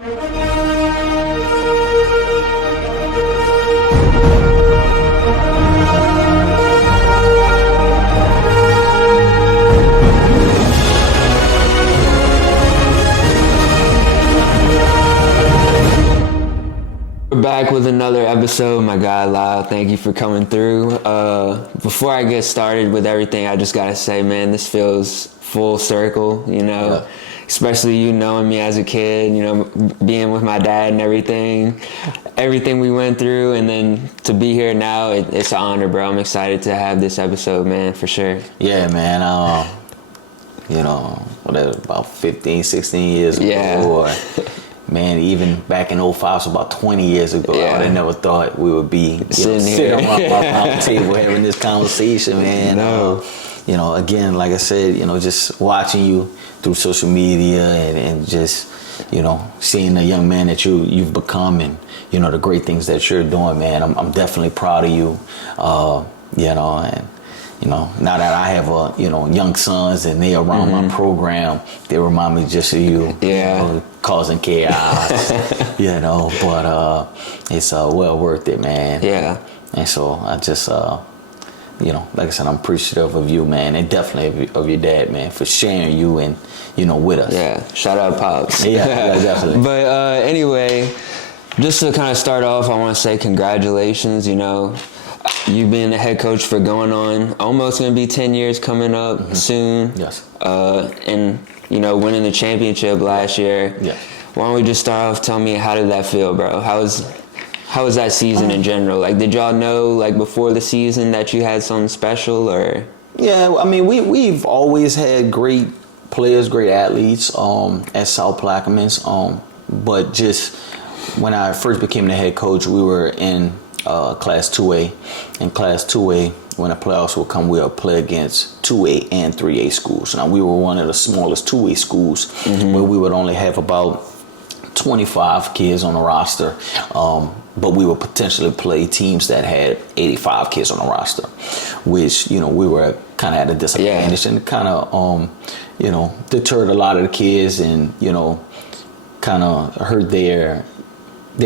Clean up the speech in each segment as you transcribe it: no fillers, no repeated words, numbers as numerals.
We're back with another episode. My guy Lyle, thank you for coming through. Before I get started with everything, I just gotta say, man, this feels full circle, especially you knowing me as a kid, being with my dad and everything we went through, and then to be here now, it's an honor, bro. I'm excited to have this episode, man, for sure. Yeah, man. Whatever, about 15, 16 years ago. Or, man, even back in 05, so about 20 years ago, I would never thought we would be sitting around the table having this conversation, man. No. Again, like I said, just watching you through social media and just, seeing the young man that you've become and, the great things that you're doing, man. I'm definitely proud of you, now that I have young sons and they around my program, they remind me just of you, causing chaos, but it's well worth it, man. Yeah. And so I just, like I said, I'm appreciative of you, man, and definitely of your dad, man, for sharing you and, with us. Yeah, shout out Pops. Yeah, definitely. But anyway, just to kind of start off, I want to say congratulations, You've been the head coach for going on almost going to be 10 years coming up soon. Yes. And, winning the championship last year. Yeah. Why don't we just start off, tell me, how did that feel, bro? How was that season in general? Like, did y'all know, before the season that you had something special, or? Yeah, I mean, we've always had great players, great athletes at South Plaquemines. But just when I first became the head coach, we were in Class 2A. In Class 2A, when the playoffs would come, we would play against 2A and 3A schools. Now, we were one of the smallest 2A schools, where we would only have about 25 kids on the roster, but we would potentially play teams that had 85 kids on the roster, which, we were kind of at a disadvantage, and kind of, deterred a lot of the kids and, kind of hurt their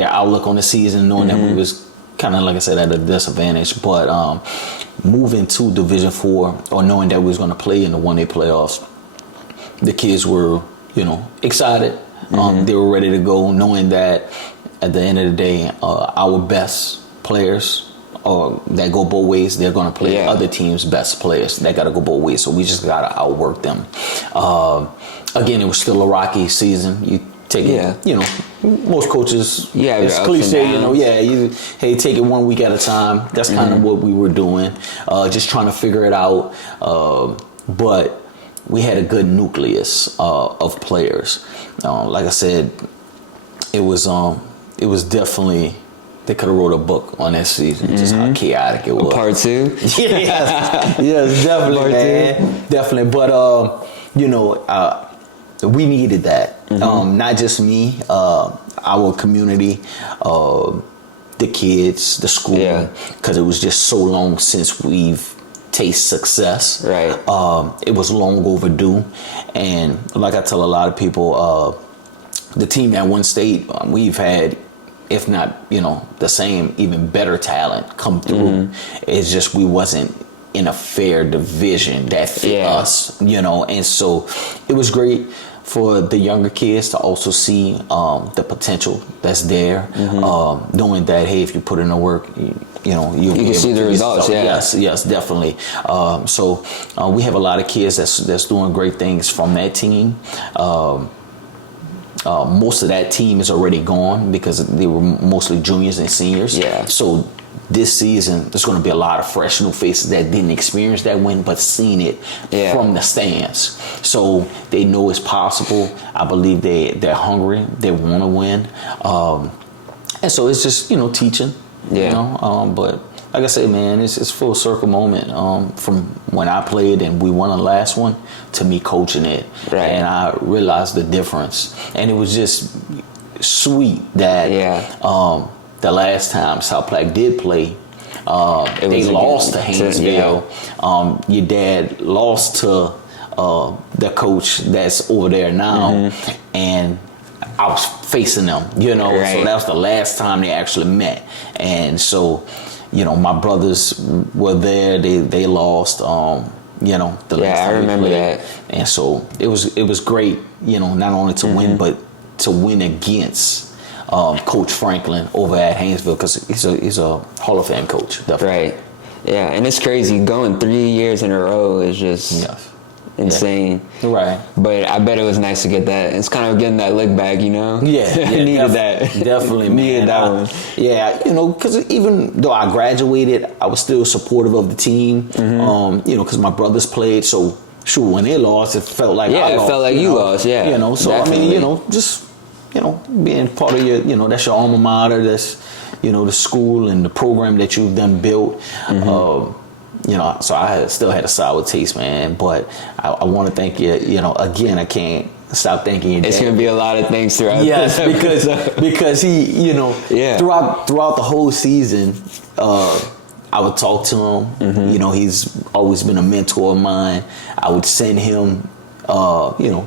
outlook on the season, knowing that we was kind of, like I said, at a disadvantage. But moving to Division 4, or knowing that we was going to play in the 1A playoffs, the kids were, excited. They were ready to go, knowing that at the end of the day, our best players that go both ways, they're going to play other teams' best players. They got to go both ways. So we just got to outwork them. Again, it was still a rocky season. You take it, most coaches, it's cliche, take it 1 week at a time. That's kind of what we were doing, just trying to figure it out. But we had a good nucleus of players. Like I said, it was definitely, they could have wrote a book on that season, just how chaotic it was. Part 2? yes, definitely, man. Definitely. But, we needed that. Not just me, our community, the kids, the school, because it was just so long since we've tasted success. Right. It was long overdue. And like I tell a lot of people, the team at One State, we've had, if not, the same, even better talent come through. It's just we wasn't in a fair division that fit us, and so it was great for the younger kids to also see the potential that's there, knowing that, hey, if you put in the work, you can see the results. Yes, definitely. So we have a lot of kids that's doing great things from that team. Most of that team is already gone because they were mostly juniors and seniors. Yeah. So this season, there's going to be a lot of fresh new faces that didn't experience that win, but seen it from the stands. So they know it's possible. I believe they're hungry. They want to win. And so it's just, teaching. But like I said, man, it's full circle moment from when I played and we won the last one to me coaching it. Right. And I realized the difference. And it was just sweet that the last time South Plaque did play, they lost to Haynesville. Your dad lost to the coach that's over there now. And I was facing them, you know. Right. So that was the last time they actually met. And so, you know, my brothers were there. They lost, you know, the last time I remember played. that. And so it was great, you know, not only to win, but to win against Coach Franklin over at Haynesville, because he's a Hall of Fame coach. Definitely. Right. Yeah, and it's crazy. Going 3 years in a row is just insane. Yeah. Right. But I bet it was nice to get that. It's kind of getting that lick back, you know? Yeah. I needed that. Definitely, man. Needed that one. Yeah, you know, because even though I graduated, I was still supportive of the team, you know, because my brothers played. So, sure, when they lost, it felt like I lost. It felt like you lost, yeah. You know, so, Definitely. I mean, you know, just, you know, being part of your, you know, that's your alma mater, that's, you know, the school and the program that you've done built. You know, so I still had a sour taste, man. But I want to thank you. You know, again, I can't stop thanking you. It's gonna be a lot of things throughout. Yes, this because he, you know, throughout the whole season, I would talk to him. You know, he's always been a mentor of mine. I would send him, you know,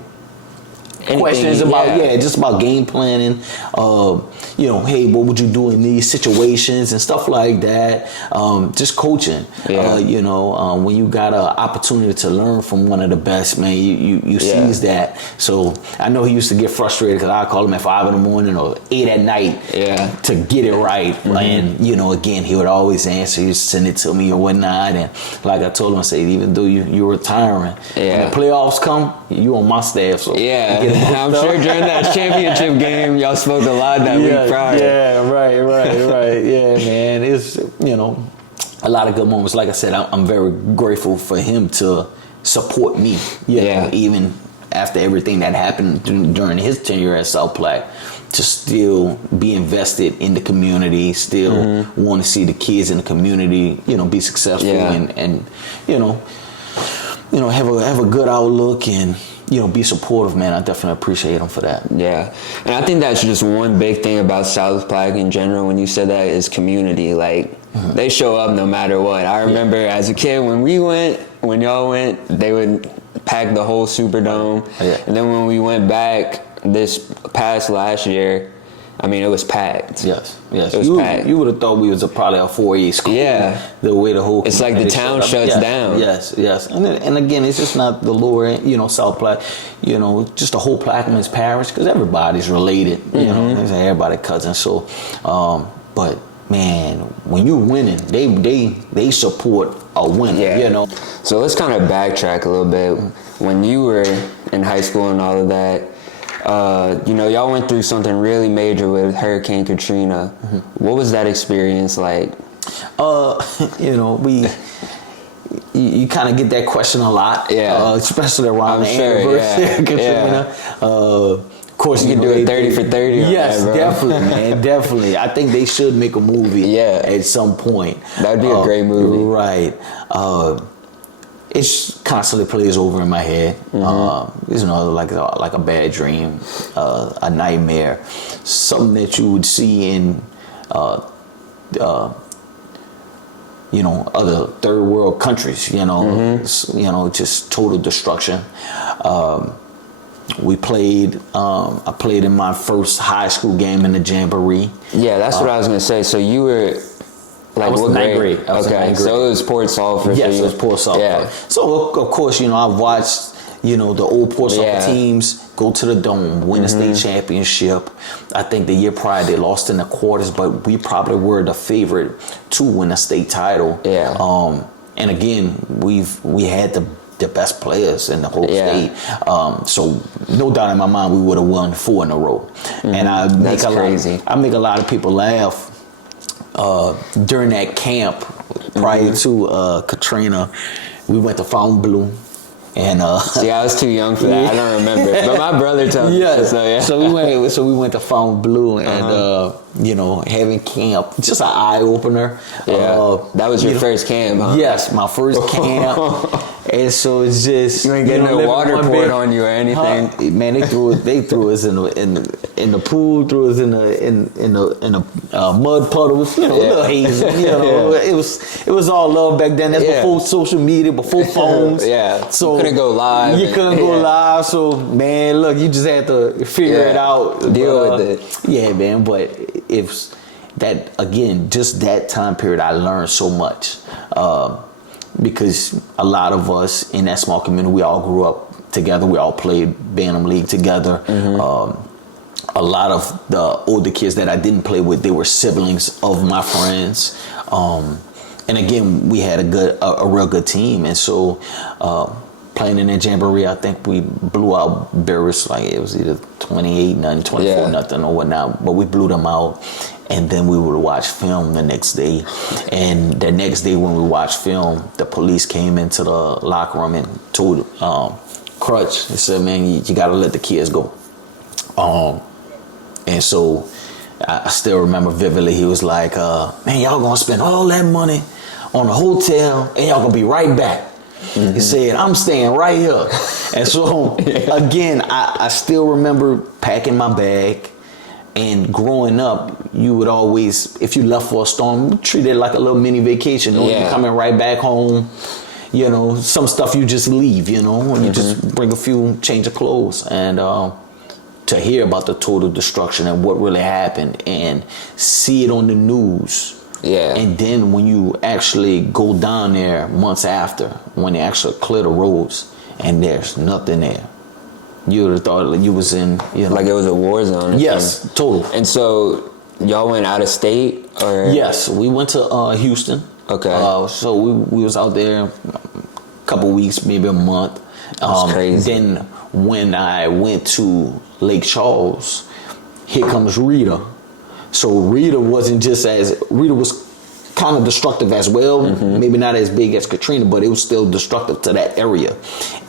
questions about just about game planning. You know, hey, what would you do in these situations and stuff like that. Just coaching. You know, when you got an opportunity to learn from one of the best, man, you seize that. So I know he used to get frustrated because I call him at 5 a.m. or 8 p.m. to get it right. And you know, again, he would always answer. He'd send it to me or whatnot. And like I told him, I said, even though you're retiring, when the playoffs come, you on my staff. So I'm sure during that championship game, y'all spoke a lot that week prior. Yeah, right. Yeah, man. It's, you know, a lot of good moments. Like I said, I'm very grateful for him to support me. You know, even after everything that happened during his tenure at South Plaque, to still be invested in the community, still want to see the kids in the community, you know, be successful and you know, have a good outlook and, you know, be supportive, man. I definitely appreciate him for that. Yeah. And I think that's just one big thing about South Plaque in general when you said that is community. Like, they show up no matter what. I remember as a kid when y'all went, they would pack the whole Superdome. And then when we went back this past last year, I mean, it was packed. Yes. It was packed. You would have thought we was probably a 4A school. Yeah. The way the whole... It's like the town shuts down. Yes. And again, it's just not the lower end, you know, South Plaque, you know, just the whole Plaquemines parish, because everybody's related. You know, everybody cousins. So, but man, when you're winning, they support a winner, you know. So let's kind of backtrack a little bit. When you were in high school and all of that, you know, y'all went through something really major with Hurricane Katrina. What was that experience like? You know, you kind of get that question a lot, especially around the anniversary of Katrina. Of course, you can do it 30 for 30. Yes, definitely, man, definitely. I think they should make a movie at some point. That'd be a great movie, right? It constantly plays over in my head. It's, you know, like a bad dream, a nightmare, something that you would see in, you know, other third world countries. You know, you know, just total destruction. We played. I played in my first high school game in the Jamboree. Yeah, that's what I was gonna say. So you were. Like, I was what ninth grade. Okay, so it was Port Sulphur. Yes, it was Port Sulphur. Yeah. So, of course, you know, I watched, you know, the old Port Sulphur teams go to the Dome, win the state championship. I think the year prior they lost in the quarters, but we probably were the favorite to win a state title. And again, we had the best players in the whole state. So no doubt in my mind we would have won 4 in a row. And I make a lot of people laugh. During that camp prior to Katrina, we went to Fontainebleau, and see, I was too young for that. I don't remember, but my brother told me. So we went to Fontainebleau, and you know, having camp, just an eye opener. That was your first camp, huh? Yes, my first camp. And so it's just you ain't getting no water poured on you or anything. Man, they threw us in the pool, threw us in the mud puddles, little hazy, It was all love back then. That's before social media, before phones. So you couldn't go live. You couldn't go live. So man, look, you just had to figure it out, deal with it. Yeah, man. But it's that again, just that time period, I learned so much. Because a lot of us in that small community, we all grew up together. We all played Bantam League together. A lot of the older kids that I didn't play with, they were siblings of my friends. And again, we had a real good team. And so playing in that jamboree, I think we blew out Barris, like it was either 28-0, 24-0 or whatnot. But we blew them out. And then we would watch film the next day. And the next day when we watched film, the police came into the locker room and told Crutch, they said, man, you got to let the kids go. And so I still remember vividly, he was like, man, y'all going to spend all that money on a hotel and y'all going to be right back. He said, I'm staying right here. And so, again, I still remember packing my bag. And growing up, you would always, if you left for a storm, treat it like a little mini vacation. You're coming right back home. Some stuff you just leave, and you just bring a few change of clothes. And to hear about the total destruction and what really happened and see it on the news. Yeah. And then when you actually go down there months after, when they actually clear the roads and there's nothing there. You would have thought you was in, like it was a war zone. Yes, total. And so y'all went out of state, or? Yes, we went to Houston. Okay. So we was out there a couple weeks, maybe a month. That's crazy. Then when I went to Lake Charles, here comes Rita. So Rita was kind of destructive as well. Maybe not as big as Katrina, but it was still destructive to that area.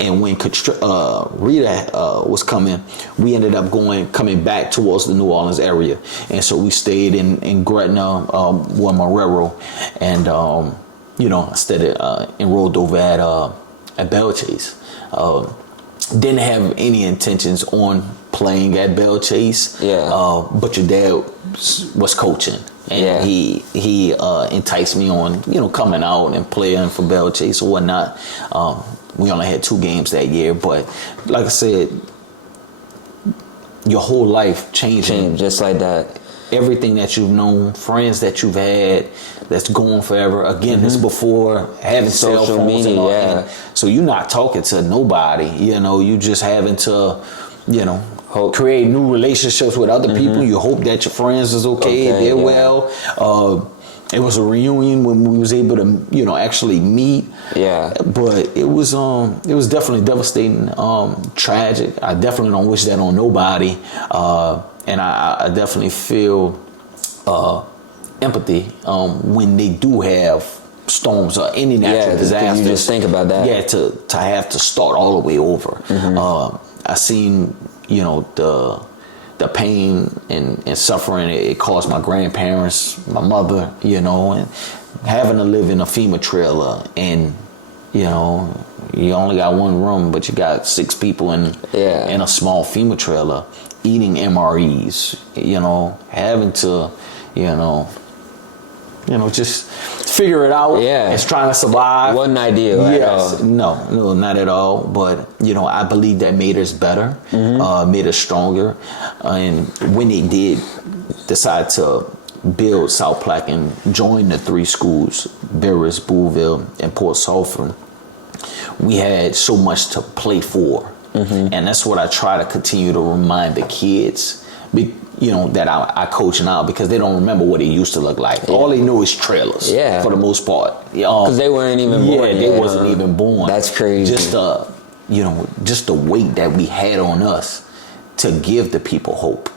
And when Rita was coming, we ended up coming back towards the New Orleans area. And so we stayed in Gretna, Marrero, and enrolled over at Belle Chase. Didn't have any intentions on playing at Belle Chase. But your dad was coaching. And he enticed me on, coming out and playing for Belle Chase or whatnot. We only had 2 games that year, but like I said, your whole life changed just like that. Everything that you've known, friends that you've had, that's going forever. Again, this before having social cell phones media, and so you're not talking to nobody. You just having to, create new relationships with other people. You hope that your friends is okay they're well. It was a reunion when we was able to, actually meet. But it was definitely devastating, tragic. I definitely don't wish that on nobody. And I definitely feel empathy when they do have storms or any natural disasters. You just think about that. Yeah, to have to start all the way over. I seen, the pain and suffering it caused my grandparents, my mother, and having to live in a FEMA trailer, and you only got one room, but you got 6 people in a small FEMA trailer, eating MREs, having to, just figure it out. It's trying to survive. Wasn't ideal at all. No, not at all. But, I believe that made us better, made us stronger. And when they did decide to build South Plaque and join the 3 schools, Barris, Bouleville, and Port Sulphur, we had so much to play for. And that's what I try to continue to remind the kids, that I coach now, because they don't remember what it used to look like. All they know is trailers, for the most part. Because they weren't even born. Yeah, they wasn't even born. That's crazy. Just the weight that we had on us to give the people hope.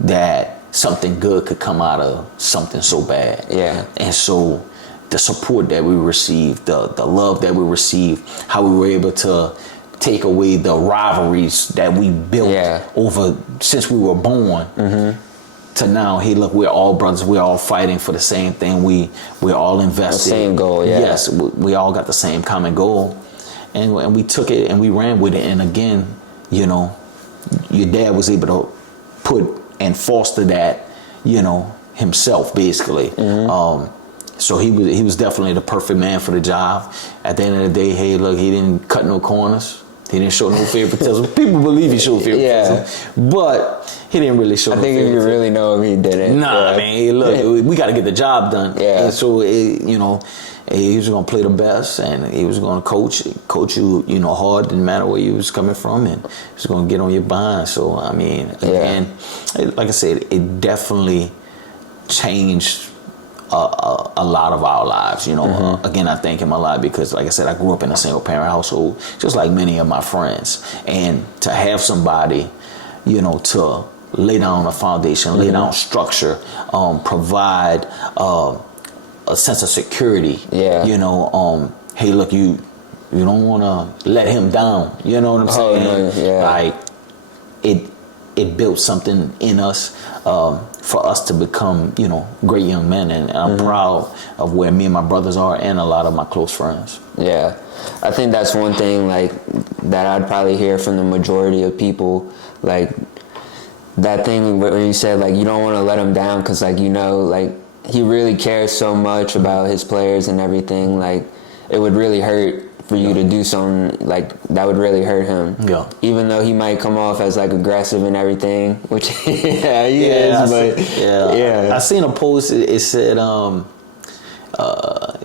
That something good could come out of something so bad. And so the support that we received, the love that we received, how we were able to take away the rivalries that we built over since we were born. to now, hey, look, we're all brothers. We're all fighting for the same thing. We're all invested. The same goal, yeah. Yes, we all got the same common goal. And we took it and we ran with it. And again, you know, your dad was able to put and foster that, you know, himself, basically. So he was definitely the perfect man for the job. At the end of the day, hey, look, he didn't cut no corners. He didn't show no favoritism. People believe he showed favoritism, but he didn't really show. I think if you really know him, he didn't. Nah, man. Hey, look, we got to get the job done. Yeah. And so, you know, he was gonna play the best, and he was gonna coach you, you know, hard. Didn't matter where you was coming from, and he was gonna get on your behind. So, I mean, again, like I said, it definitely changed a lot of our lives, you know. Again, I thank him a lot because, like I said, I grew up in a single parent household, just like many of my friends. And to have somebody, you know, to lay down a foundation, lay down structure, provide a sense of security. Yeah. You know, hey, look, you don't want to let him down. You know what I'm saying? No, yeah. Like it built something in us. For us to become, you know, great young men, and I'm proud of where me and my brothers are, and a lot of my close friends. Yeah, I think that's one thing like that I'd probably hear from the majority of people, like that thing where you said like you don't want to let him down because like, you know, like he really cares so much about his players and everything. Like it would really hurt for you to do something like that would really hurt him. Yeah. Even though he might come off as like aggressive and everything, which he is, but I seen a post. It said it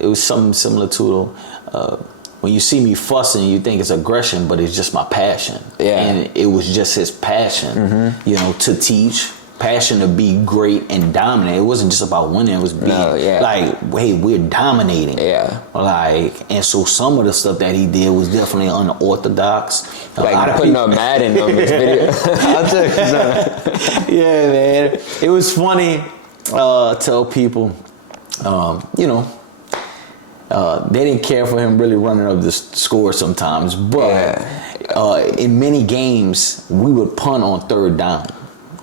was something similar to when you see me fussing, you think it's aggression, but it's just my passion. Yeah. And it was just his passion, you know, to teach. Passion to be great and dominate. It wasn't just about winning. It was being like, hey, we're dominating. Yeah. Like, and so some of the stuff that he did was definitely unorthodox. Like putting up Madden on this video. I'll tell you something. Yeah, man. It was funny. Tell people, you know, they didn't care for him really running up the score sometimes, but in many games we would punt on third down.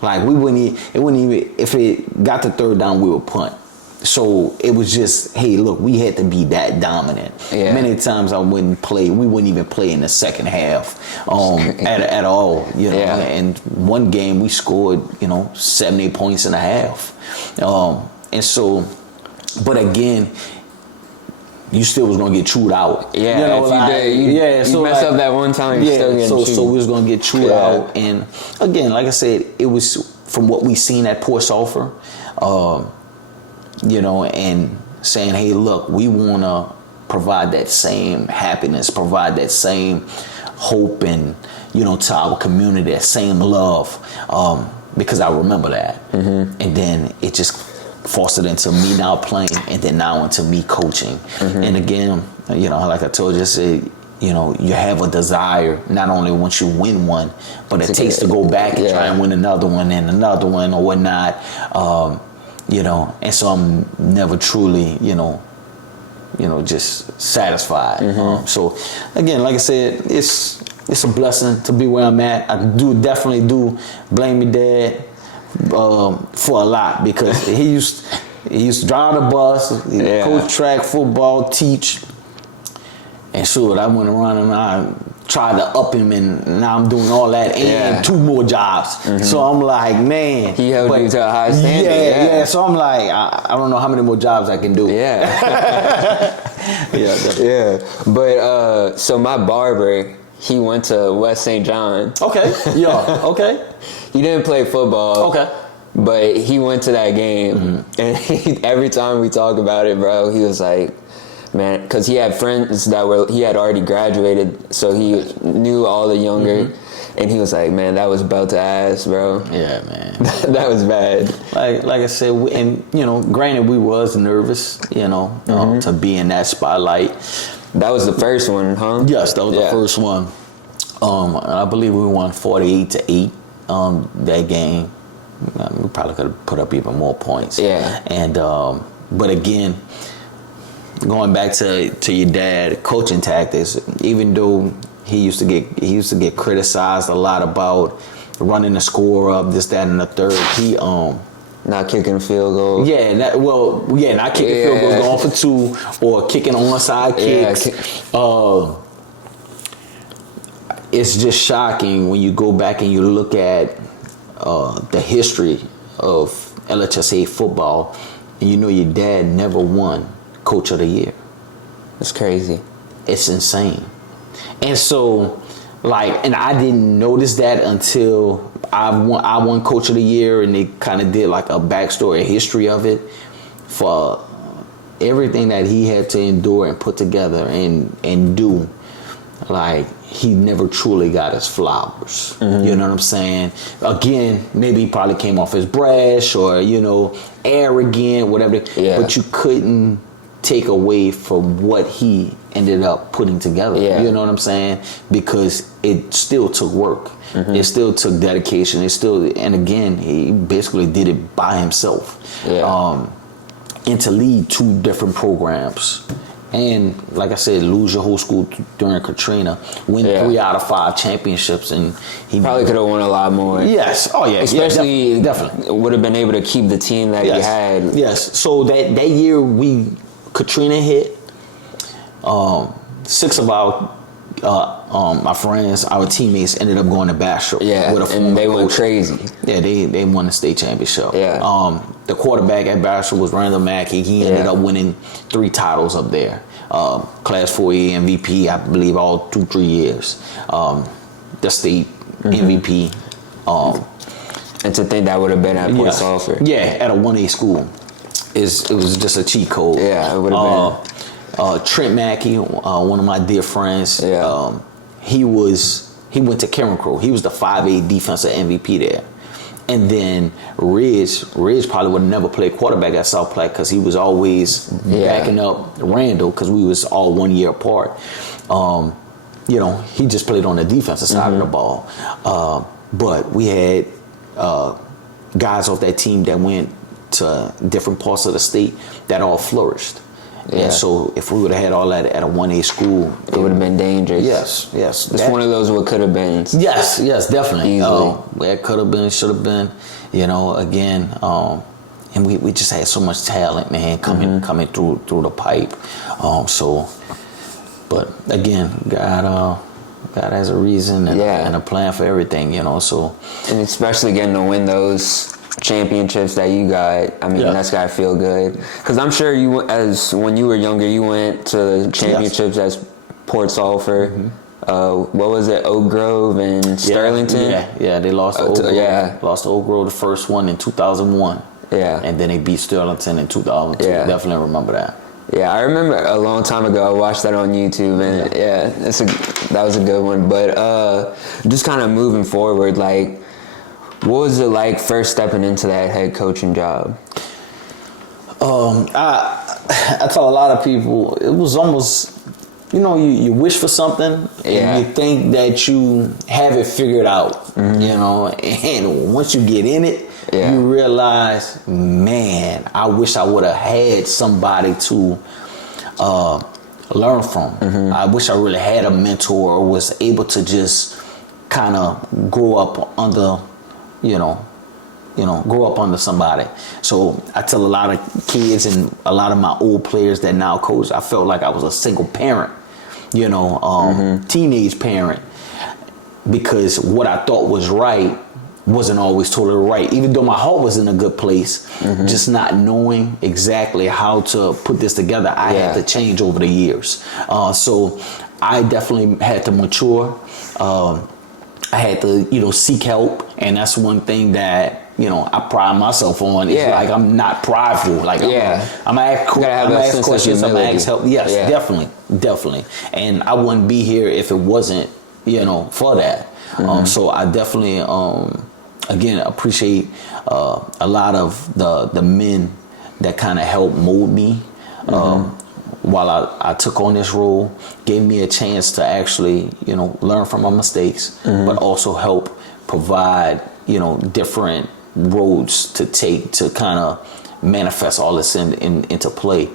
Like it wouldn't even, if it got to third down, we would punt. So it was just, hey, look, we had to be that dominant. Yeah. Many times we wouldn't even play in the second half at all. You know, and one game we scored, you know, 70 points and a half. And so, but again, you still was gonna get chewed out. Yeah, you know, if like, you did, you mess up that one time, you still get chewed. So we was gonna get chewed out. And again, like I said, it was from what we seen at Port Sulphur, you know, and saying, hey, look, we wanna provide that same happiness, provide that same hope, and you know, to our community, that same love, because I remember that, and then it just fostered into me now playing, and then now into me coaching. And again, you know, like I told you, say, you know, you have a desire not only once you win one, but it takes to go back and try and win another one and another one or whatnot. You know, and so I'm never truly, you know, just satisfied. So again, like I said, it's a blessing to be where I'm at. I definitely do blame your dad for a lot, because he used to drive the bus, coach track, football, teach, and so I went around and I tried to up him, and now I'm doing all that and 2 more jobs. So I'm like, man, he held you to a high standard. Yeah. So I'm like, I don't know how many more jobs I can do. But so my barber, he went to West St. John. Okay. He didn't play football. Okay. But he went to that game, and every time we talk about it, bro, he was like, man, because he had friends he had already graduated, so he knew all the younger, and he was like, man, that was belt to ass, bro. Yeah, man. That was bad. Like I said, and you know, granted, we was nervous, you know, to be in that spotlight. That was the first one, huh? Yes, that was the first one. I believe we won 48-8 that game. We probably could have put up even more points. Yeah. And but again, going back to your dad, coaching tactics, even though he used to get criticized a lot about running the score up, this, that, and the third, Not kicking a field goal. Yeah, not kicking field goals, going for two, or kicking onside kicks. It's just shocking when you go back and you look at the history of LHSA football, and you know your dad never won Coach of the Year. It's crazy. It's insane. And so, and I didn't notice that until I won Coach of the Year, and they kind of did like a backstory, a history of it, for everything that he had to endure and put together and do. Like, he never truly got his flowers. Mm-hmm. You know what I'm saying? Again, maybe he probably came off as brash or, arrogant, whatever. Yeah. But you couldn't take away from what he ended up putting together. Yeah. You know what I'm saying? Because it still took work. Mm-hmm. It still took dedication. And again, he basically did it by himself. Yeah. And to lead two different programs. And like I said, lose your whole school during Katrina, win 3 out of 5 championships, and he probably could have won a lot more. Yes, oh yeah, especially definitely would have been able to keep the team that he had. Yes, so that year Katrina hit. 6 of my friends, our teammates, ended up going to Bastrop. Yeah, and they went crazy. Yeah, they won the state championship. Yeah. The quarterback at Bastrop was Randall Mackey. He ended up winning 3 titles up there. Class 4A MVP, I believe, all 2-3 years. The state MVP. And to think that would have been at Port Sulphur. Yeah, at a 1A school. It was just a cheat code. Yeah, it would have been. Trent Mackey, one of my dear friends, he went to Cameron Crow. He was the 5A defensive MVP there. And then Ridge probably would have never played quarterback at South Plaque because he was always backing up Randall because we was all 1 year apart. He just played on the defensive side of the ball. But we had guys off that team that went to different parts of the state that all flourished. Yeah. And so if we would have had all that at a 1A school, it would have been dangerous. Yes. It's one of those what could have been. Yes, definitely. Easily. It could have been, should have been, again. And we just had so much talent, man, coming through the pipe. But again, God has a reason and a plan for everything, so. And especially getting to win those championships that you got, that's gotta feel good. Because I'm sure when you were younger, you went to championships as Port Sulphur. Mm-hmm. What was it, Oak Grove and Sterlington? Yeah, they lost to Oak Grove. Lost to Oak Grove, the first one in 2001. Yeah. And then they beat Sterlington in 2002. Yeah. Definitely remember that. Yeah, I remember a long time ago. I watched that on YouTube, and that was a good one. But just kind of moving forward, like, what was it like first stepping into that head coaching job? I tell a lot of people, it was almost, you wish for something and you think that you have it figured out, and once you get in it, you realize, man, I wish I would have had somebody to learn from. Mm-hmm. I wish I really had a mentor or was able to just kind of grow up under grow up under somebody. So I tell a lot of kids and a lot of my old players that now coach, I felt like I was a single parent, teenage parent, because what I thought was right wasn't always totally right. Even though my heart was in a good place, just not knowing exactly how to put this together, I had to change over the years. So I definitely had to mature. I had to, seek help, and that's one thing that I pride myself on. It's like I'm not prideful. Like I'm gonna ask questions. I'm gonna ask help. Yes, definitely. And I wouldn't be here if it wasn't, for that. So I definitely, again, appreciate a lot of the men that kind of helped mold me. While I took on this role, gave me a chance to actually, learn from my mistakes, but also help provide, different roads to take to kind of manifest all this into play.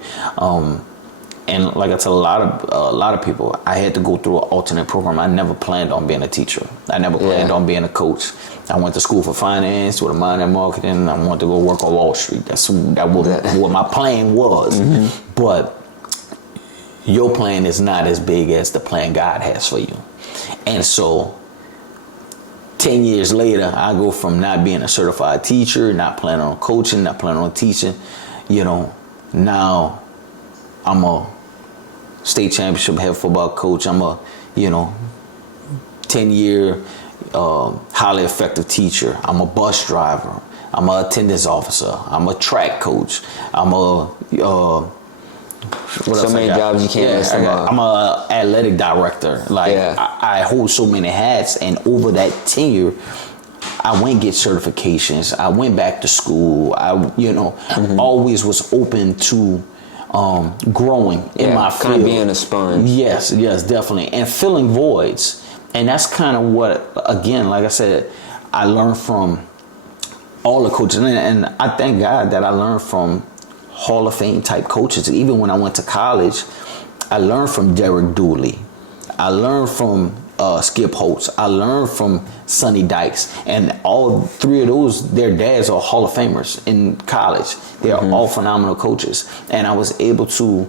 and like I tell a lot of people, I had to go through an alternate program. I never planned on being a teacher. I never planned on being a coach. I went to school for finance with a minor in marketing. And I wanted to go work on Wall Street. That was what my plan was. But your plan is not as big as the plan God has for you. And so 10 years later, I go from not being a certified teacher, not planning on coaching, not planning on teaching, now I'm a state championship head football coach. I'm a, 10-year highly effective teacher. I'm a bus driver. I'm an attendance officer. I'm a track coach. I'm a so many jobs you can't list them up. I'm a athletic director. I hold so many hats, and over that tenure, I went and get certifications. I went back to school. I always was open to growing in my field. Kind of being a sponge. Yes, definitely, and filling voids. And that's kind of what, again, like I said, I learned from all the coaches, and I thank God that I learned from Hall of Fame type coaches. Even when I went to college, I learned from Derek Dooley. I learned from Skip Holtz. I learned from Sonny Dykes. And all three of those, their dads are Hall of Famers in college. They are all phenomenal coaches. And I was able to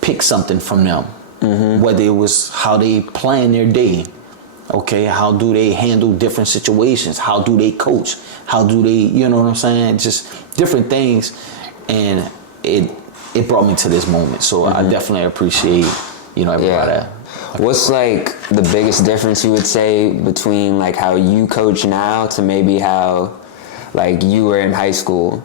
pick something from them. Whether it was how they plan their day. Okay, how do they handle different situations? How do they coach? How do they, you know what I'm saying? Just different things. And it brought me to this moment. So I definitely appreciate, everybody. What's like the biggest difference you would say between like how you coach now to maybe how like you were in high school?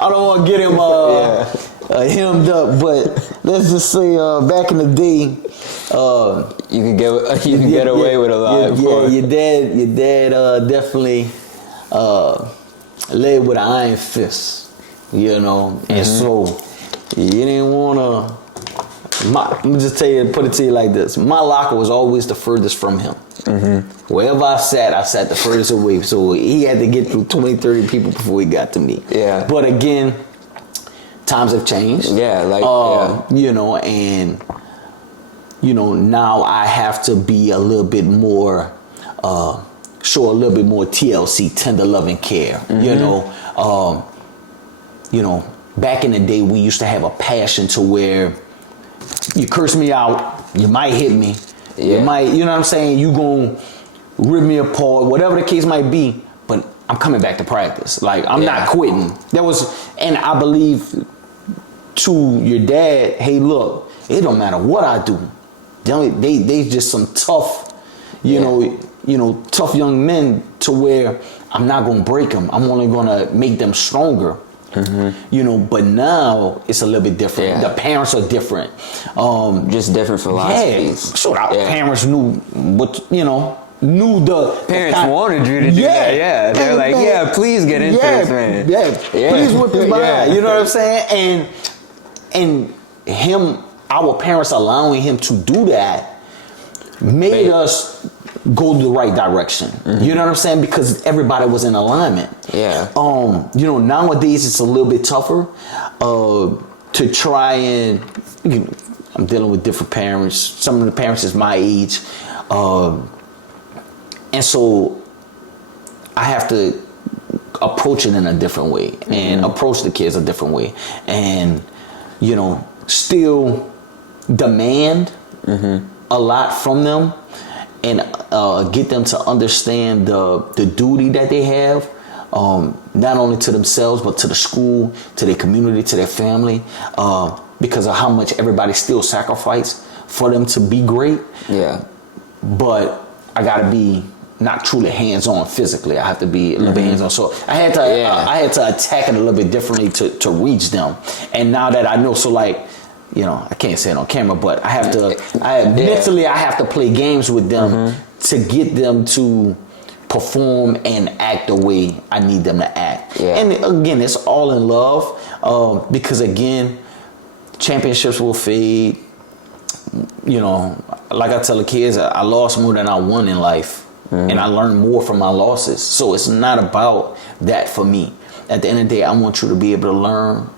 I don't want to get him hemmed up, but let's just say back in the day, you could get away with a lot. Your dad definitely led with an iron fist, and so you didn't want to. Let me just put it to you like this: my locker was always the furthest from him. Wherever I sat the furthest away. So he had to get through 20, 30 people before he got to me. Yeah. But again, times have changed. Yeah, and now I have to be a little bit more, show a little bit more TLC, tender love and care. Back in the day, we used to have a passion to where you curse me out, you might hit me. Yeah. You might, you know what I'm saying? You gonna rip me apart, whatever the case might be, but I'm coming back to practice. Like, I'm not quitting. And I believe to your dad, hey, look, it don't matter what I do. They just some tough, tough young men to where I'm not gonna break them. I'm only gonna make them stronger. But now it's a little bit different. Yeah. The parents are different. Just different philosophies. Yeah. So our parents knew the parents wanted you to do that. Yeah. They're like, please get into this, man. Yeah. Please whip his behind. You know what I'm saying? And our parents allowing him to do that made us go the right direction. You know what I'm saying? Because everybody was in alignment. Yeah. Nowadays it's a little bit tougher to try and, I'm dealing with different parents. Some of the parents is my age. And so I have to approach it in a different way and approach the kids a different way. And, still demand a lot from them. And get them to understand the duty that they have, not only to themselves, but to the school, to their community, to their family, because of how much everybody still sacrificed for them to be great. Yeah. But I got to be not truly hands-on physically. I have to be a little bit hands-on. So I had to attack it a little bit differently to reach them. And now that I know, I can't say it on camera, but mentally I have to play games with them to get them to perform and act the way I need them to act. Yeah. And again, it's all in love, because again, championships will fade. Like I tell the kids, I lost more than I won in life. and I learn more from my losses. So it's not about that for me. At the end of the day, I want you to be able to learn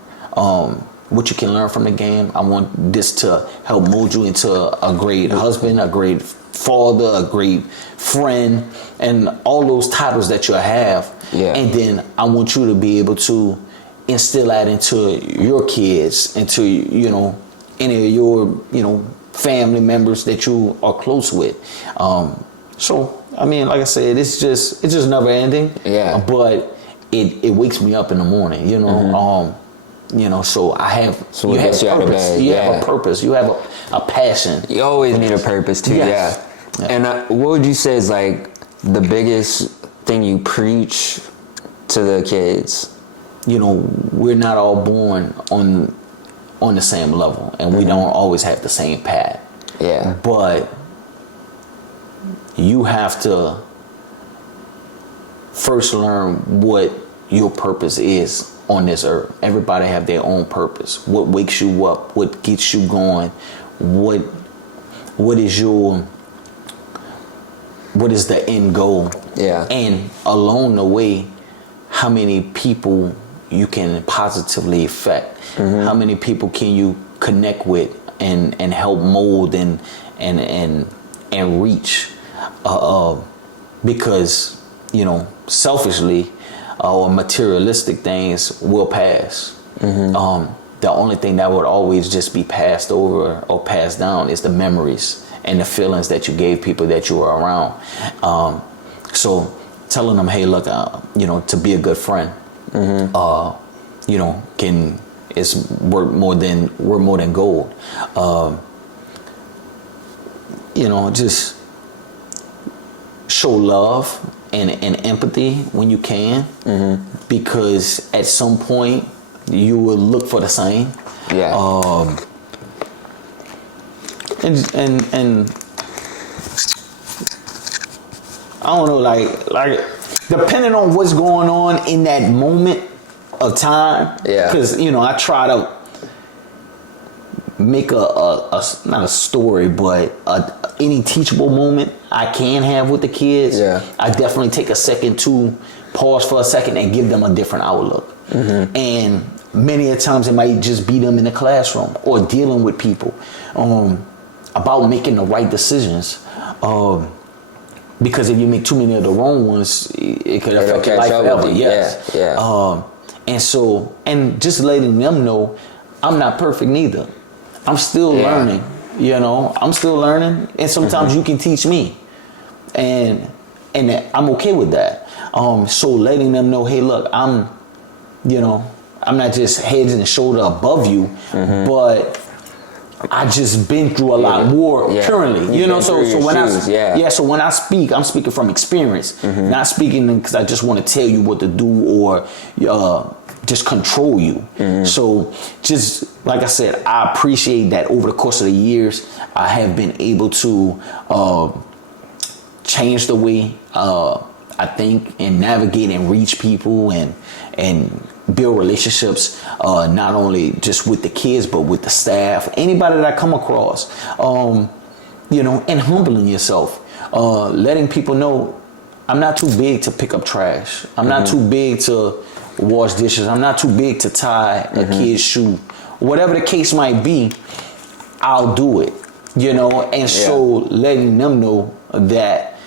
what you can learn from the game. I want this to help mold you into a great husband, a great father, a great friend, and all those titles that you'll have. Yeah. And then I want you to be able to instill that into your kids, into, you know, any of your, you know, family members that you are close with. So, I mean, like I said, it's just never ending. Yeah. But it wakes me up in the morning, you know. You know, so I have. So you have purpose. You have a purpose. You have a passion. You always need a purpose too. Yes. Yeah. And what would you say is like the biggest thing you preach to the kids? You know, we're not all born on the same level, and we don't always have the same path. Yeah. But you have to first learn what your purpose is on this earth. Everybody have their own purpose. What wakes you up? What gets you going? What is the end goal? Yeah. And along the way, how many people you can positively affect? How many people can you connect with and help mold and reach? Because, you know, selfishly, or materialistic things will pass. The only thing that would always just be passed over or passed down is the memories and the feelings that you gave people that you were around. So telling them, hey, look, you know, to be a good friend, you know, is worth more than gold. You know, just show love and empathy when you can, because at some point you will look for the same. Yeah. And I don't know, like depending on what's going on in that moment of time. Yeah. Because, you know, I try to make a not a story, but any teachable moment I can have with the kids. Yeah. I definitely take a second to pause for a second and give them a different outlook. And many a times it might just be them in the classroom or dealing with people about making the right decisions. Because if you make too many of the wrong ones, it could affect your life forever. Yes. Yeah. And just letting them know I'm not perfect neither. I'm still learning, you know. I'm still learning, and sometimes you can teach me, and I'm okay with that. So letting them know, hey, look, I'm not just heads and shoulder above you, but I just been through a lot more currently, you know. So when I speak, I'm speaking from experience, not speaking because I just want to tell you what to do or just control you. So just like I said, I appreciate that over the course of the years, I have been able to change the way I think and navigate and reach people and build relationships, not only just with the kids, but with the staff, anybody that I come across, you know, and humbling yourself, letting people know I'm not too big to pick up trash. I'm not too big to wash dishes. I'm not too big to tie a kid's shoe. Whatever the case might be, I'll do it, you know. And so letting them know that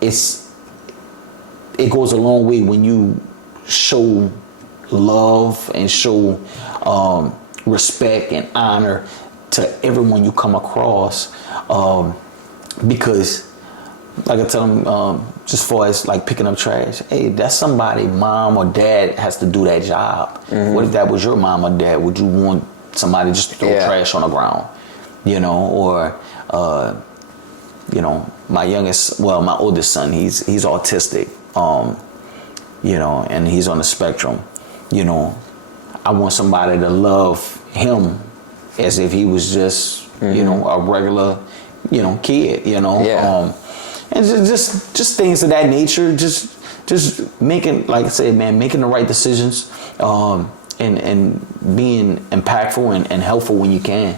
it goes a long way when you show love and show respect and honor to everyone you come across, because like I tell them, just far as like picking up trash, hey, that's somebody mom or dad has to do that job. What if that was your mom or dad? Would you want somebody just to throw trash on the ground, you know? Or you know, my oldest son, he's autistic, you know, and he's on the spectrum. You know, I want somebody to love him as if he was just, you know, a regular, you know, kid, you know. And just things of that nature, just making, like I said, man, making the right decisions, and being impactful and helpful when you can.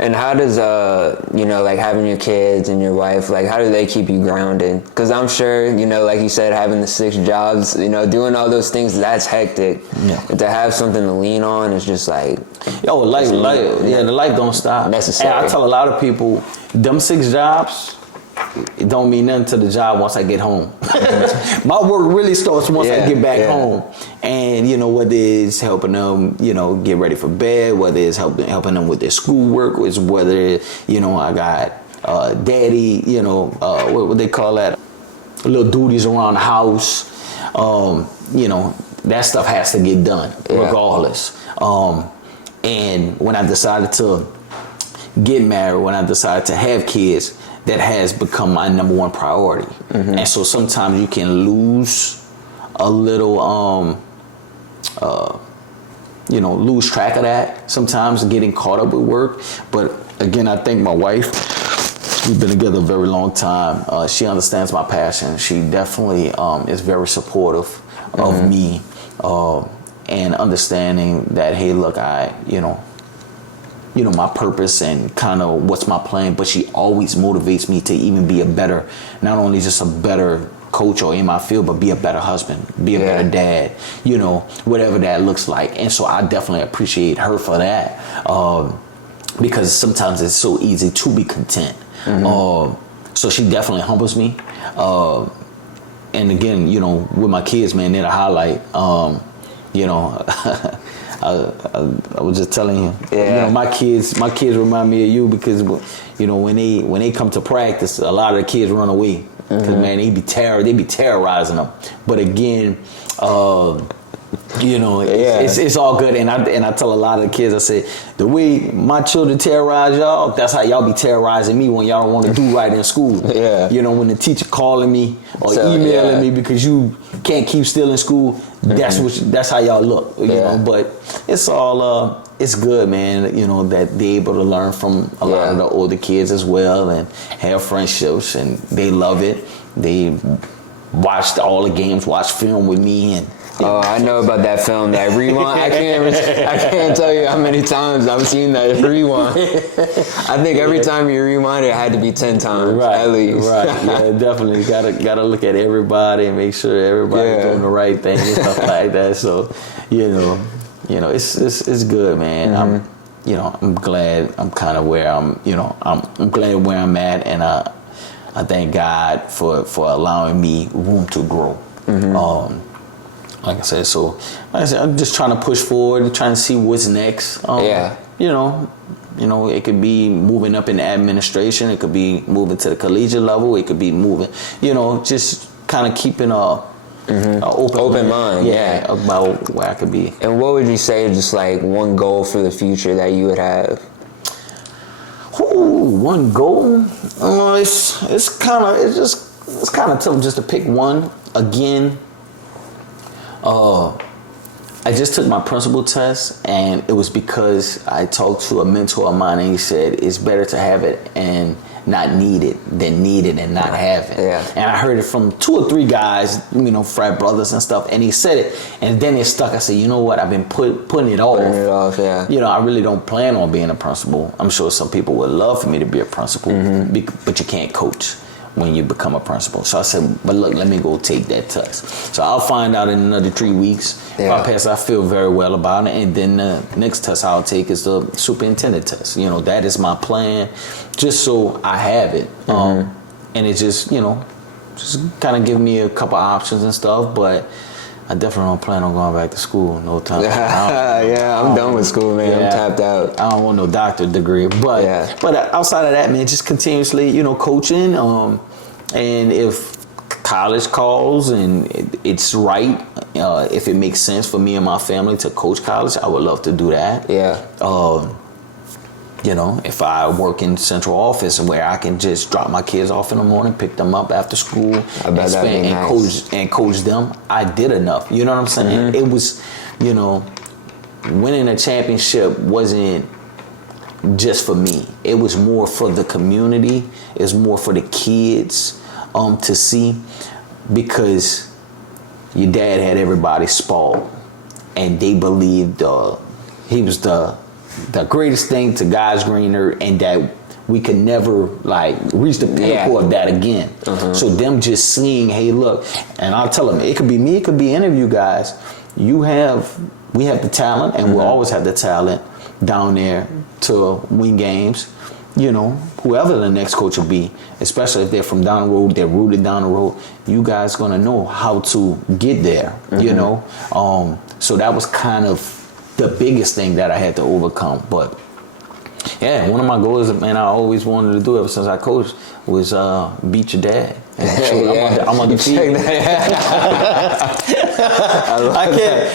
And how does, like having your kids and your wife, like how do they keep you grounded? Because I'm sure, like you said, having the 6 jobs, doing all those things, that's hectic. Yeah. And to have something to lean on is just like... the life don't stop. Necessary. And I tell a lot of people, them 6 jobs, it don't mean nothing to the job once I get home. My work really starts once I get back home. And, whether it's helping them, get ready for bed, whether it's helping them with their schoolwork, whether, I got daddy, what they call that, little duties around the house. That stuff has to get done regardless. And when I decided to get married, when I decided to have kids, that has become my number one priority. Mm-hmm. And so sometimes you can lose a little, lose track of that. Sometimes getting caught up with work. But again, I think my wife, we've been together a very long time. She understands my passion. She definitely is very supportive of me and understanding that, hey, look, my purpose and kind of what's my plan, but she always motivates me to even be a better, not only just a better coach or in my field, but be a better husband, be a better dad, whatever that looks like. And so I definitely appreciate her for that because sometimes it's so easy to be content. Mm-hmm. So she definitely humbles me. And again, with my kids, man, they're the highlight. I was just telling you, my kids remind me of you because, when they come to practice, a lot of the kids run away because man, they be terrorizing them. But again, it's all good. And I tell a lot of the kids, I say, the way my children terrorize y'all, that's how y'all be terrorizing me when y'all don't want to do right in school. Yeah. When the teacher calling me or emailing me because you can't keep still in school, that's how y'all look. You know, but it's all it's good, man, that they're able to learn from a lot of the older kids as well and have friendships, and they love it. They watched all the games, watched film with me, and I know about that film, that rewind. I can't tell you how many times I've seen that rewind. I think every time you rewind it had to be 10 times at least. Right. Yeah, definitely. Gotta look at everybody and make sure everybody's doing the right thing and stuff like that. So, it's good, man. Mm-hmm. I'm glad I'm kind of where I'm glad where I'm at, and I thank God for allowing me room to grow. Mm-hmm. Like I said, I'm just trying to push forward, trying to see what's next. It could be moving up in the administration. It could be moving to the collegiate level. It could be moving, just kind of keeping a open mind. About where I could be. And what would you say is just like one goal for the future that you would have? One goal? It's kind of tough just to pick one. Again, I just took my principal test, and it was because I talked to a mentor of mine, and he said it's better to have it and not need it than need it and not have it. Yeah. And I heard it from 2 or 3 guys, frat brothers and stuff, and he said it, and then it stuck. I said, you know what? I've been putting it off. I really don't plan on being a principal. I'm sure some people would love for me to be a principal, but you can't coach when you become a principal. So I said, but look, let me go take that test. So I'll find out in another 3 weeks. If I pass, I feel very well about it. And then the next test I'll take is the superintendent test. That is my plan, just so I have it. And it just kind of give me a couple options and stuff. But I definitely don't plan on going back to school no time. I'm done with school, man. I'm tapped out. I don't want no doctorate degree. But outside of that, man, just continuously, coaching. And if college calls and it's right, if it makes sense for me and my family to coach college, I would love to do that. If I work in central office where I can just drop my kids off in the morning, pick them up after school, and coach them, I did enough. You know what I'm saying? It was, winning a championship wasn't just for me. It was more for the community. It was more for the kids to see, because your dad had everybody spoiled, and they believed he was the the greatest thing to God's greener, and that we could never like reach the pinnacle of that again. So them just seeing, hey, look, and I'll tell them, it could be me, it could be any of you guys. We have the talent, and we'll always have the talent down there to win games. You know, whoever the next coach will be, especially if they're from down the road, they're rooted down the road, you guys gonna know how to get there, you know? So that was kind of the biggest thing that I had to overcome. But yeah, one of my goals, man, I always wanted to do ever since I coached was beat your dad. I'm undefeated.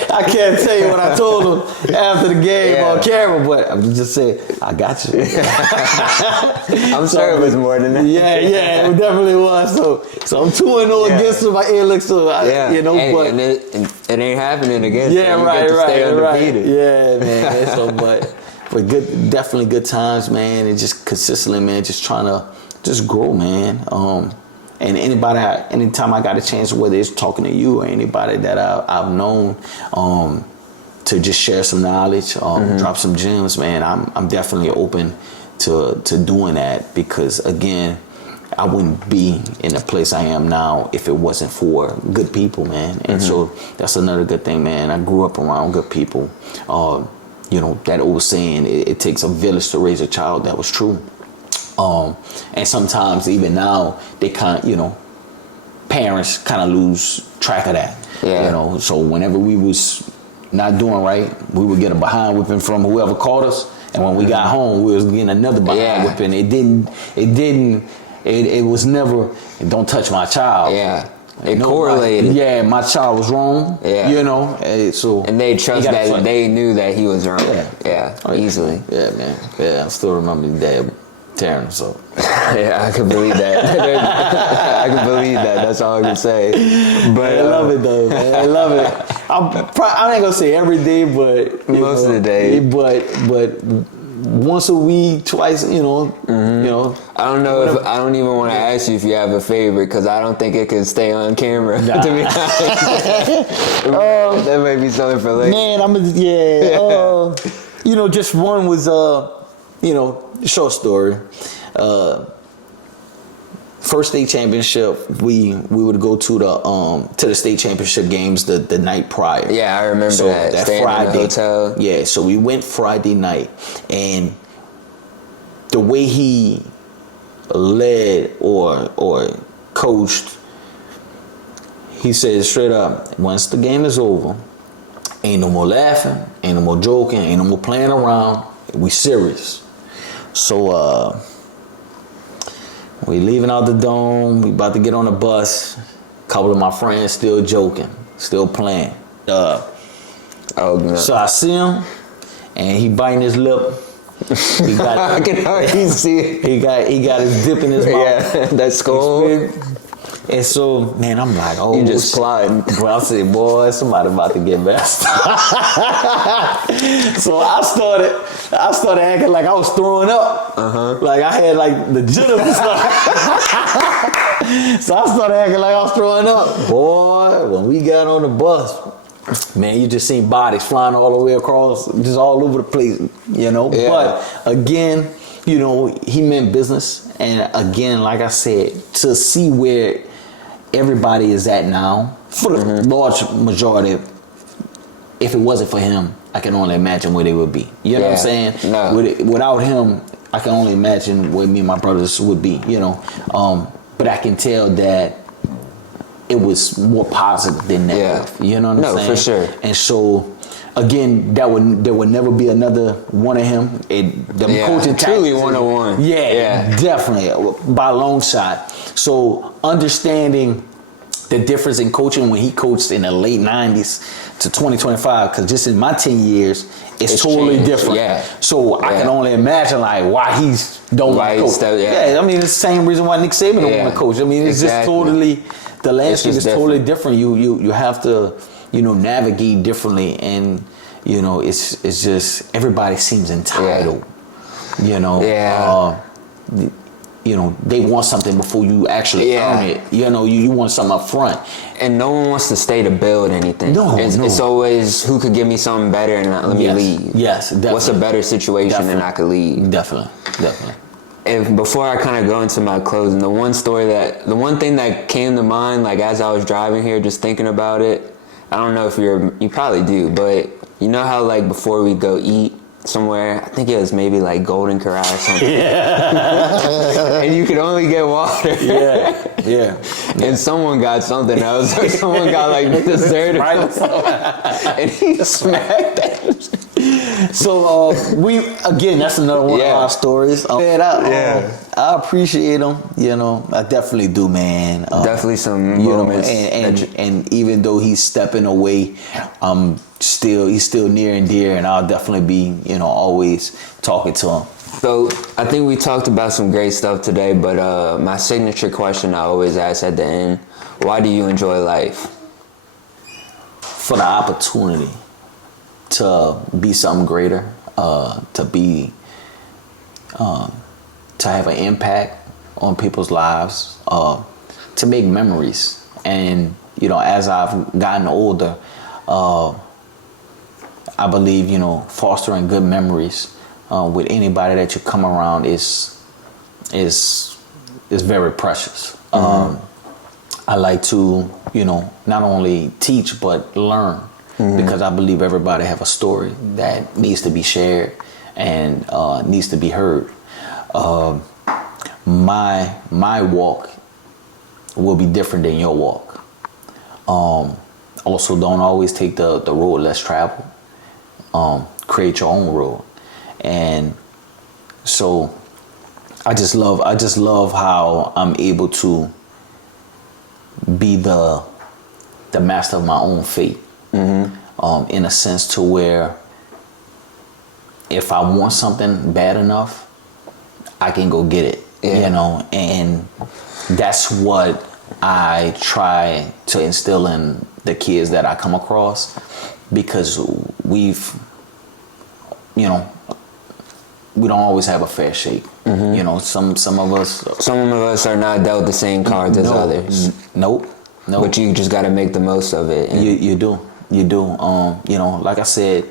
I can't tell you what I told him after the game on camera, but I'm just saying, I got you. I'm sure it was more than that. Yeah, it definitely was. So I'm 2-0 against him. My ear looks so, you know, hey, but and it ain't happening again. Yeah, so right. Stay undefeated. Yeah, man. So, but good, definitely good times, man, and just consistently, man, just trying to just grow, man. And anytime I got a chance, whether it's talking to you or anybody that I've known, to just share some knowledge, drop some gems, man, I'm definitely open to doing that, because again, I wouldn't be in the place I am now if it wasn't for good people, man. And so that's another good thing, man. I grew up around good people. You know, that old saying, it takes a village to raise a child. That was true. And sometimes even now they parents kind of lose track of that. You know, so whenever we was not doing right, we would get a behind whipping from whoever caught us, and when we got home, we was getting another behind whipping. It was never, don't touch my child. It correlated. Yeah, my child was wrong. You know, and they trust that they knew that he was wrong. Easily. Yeah, man. Yeah, I still remember the day of tearing. So I can believe that. I can believe that. That's all I can say. But I love it though, man. I love it. I ain't gonna say every day, but most of the day. But once a week, twice, you know. I don't know if I don't even want to ask you if you have a favorite, because I don't think it can stay on camera. Nah. To be honest, that may be something for later. Man, just one was short story. First state championship, we would go to the state championship games the night prior. Yeah, I remember that. Staying Friday, in the hotel. Yeah, so we went Friday night, and the way he led or coached, he said straight up, once the game is over, ain't no more laughing, ain't no more joking, ain't no more playing around. We serious. So we leaving out the dome. We about to get on the bus. A couple of my friends still joking, still playing. No. So I see him, and he biting his lip. He got, I can already see it. He got his dip in his mouth. Yeah, that's cool. And so, man, I'm like, oh, you just plotting. Bro, I said, boy, somebody about to get messed. So I started acting like I was throwing up. Like I had like the jitters and stuff. So I started acting like I was throwing up. Boy, when we got on the bus, man, you just seen bodies flying all the way across, just all over the place, you know. Yeah. But again, he meant business. And again, like I said, to see where everybody is at now, for the large majority, if it wasn't for him, I can only imagine where they would be. You know what I'm saying? No. Without him, I can only imagine where me and my brothers would be, But I can tell that it was more positive than negative. You know what I'm saying? No, for sure. And so, again, there would never be another one of him. Coaching truly tactics, 101. Yeah, definitely, by a long shot. So understanding the difference in coaching when he coached in the late 90s to 2025, because just in my 10 years, it's totally changed. different. Yeah. So I can only imagine like why he's don't want to coach. I mean, it's the same reason why Nick Saban don't want to coach. I mean, it's just totally, the landscape is totally different. You have to, navigate differently, and it's just everybody seems entitled. they want something before you actually earn it. You want something up front. And no one wants to stay to build anything. No. It's always who could give me something better and let me leave. Yes, definitely. What's a better situation than I could leave? Definitely. Before I kind of go into my closing, the one thing that came to mind, like as I was driving here, just thinking about it, I don't know if you probably do, but you know how like before we go eat somewhere, I think it was maybe like Golden Corral or something. Yeah. And you could only get water. Yeah. And someone got something else, or someone got like dessert or something. And he smacked that. So that's another one of our stories. I appreciate him. I definitely do, man. Definitely some moments. And even though he's stepping away, he's still near and dear, and I'll definitely be, always talking to him. So I think we talked about some great stuff today, but my signature question I always ask at the end: why do you enjoy life? For the opportunity to be something greater, to have an impact on people's lives, to make memories. And, as I've gotten older, I believe, fostering good memories with anybody that you come around is very precious. I like to, not only teach but learn, because I believe everybody have a story that needs to be shared and needs to be heard. My walk will be different than your walk. Also, don't always take the road less traveled. Create your own road. And so I just love how I'm able to be the master of my own fate. In a sense to where if I want something bad enough, I can go get it. And that's what I try to instill in the kids that I come across, because we don't always have a fair shake. Some of us are not dealt the same cards as others. Nope. But you just got to make the most of it. You do. Like I said,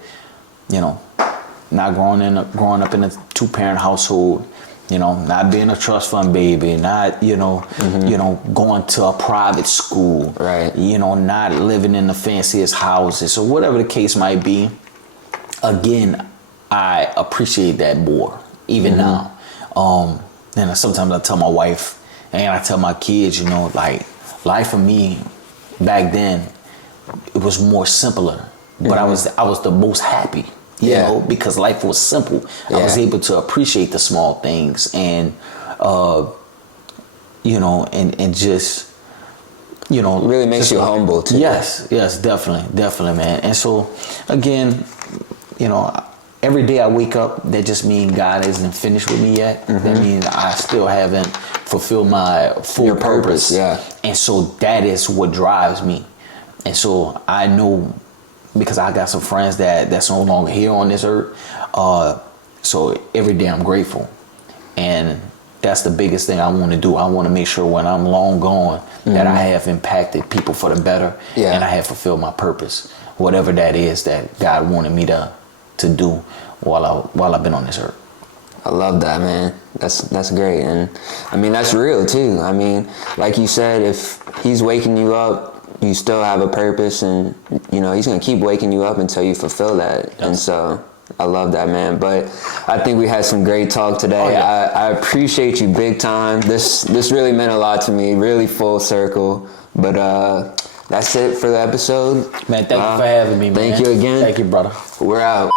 not growing up in a 2-parent household, not being a trust fund baby, not, going to a private school, right? Not living in the fanciest houses, or whatever the case might be. Again, I appreciate that more, even now. And sometimes I tell my wife and I tell my kids, like life for me back then, it was more simpler, but I was the most happy, because life was simple. I was able to appreciate the small things and, and just, it really makes you humble too. Yes, definitely, man. And so again, every day I wake up, that just means God isn't finished with me yet. That means I still haven't fulfilled my full purpose. Yeah. And so that is what drives me. And so I know, because I got some friends that's no longer here on this earth. So every day I'm grateful. And that's the biggest thing I want to do. I want to make sure when I'm long gone that I have impacted people for the better, and I have fulfilled my purpose, whatever that is that God wanted me to do while I've been on this earth. I love that, man. That's great. And I mean, that's real too. I mean, like you said, if he's waking you up, you still have a purpose, and he's gonna keep waking you up until you fulfill that. Yes. And so I love that, man. But I think we had some great talk today. I appreciate you big time. This really meant a lot to me, really full circle. But that's it for the episode. Man, thank you for having me, man. Thank you again. Thank you, brother. We're out.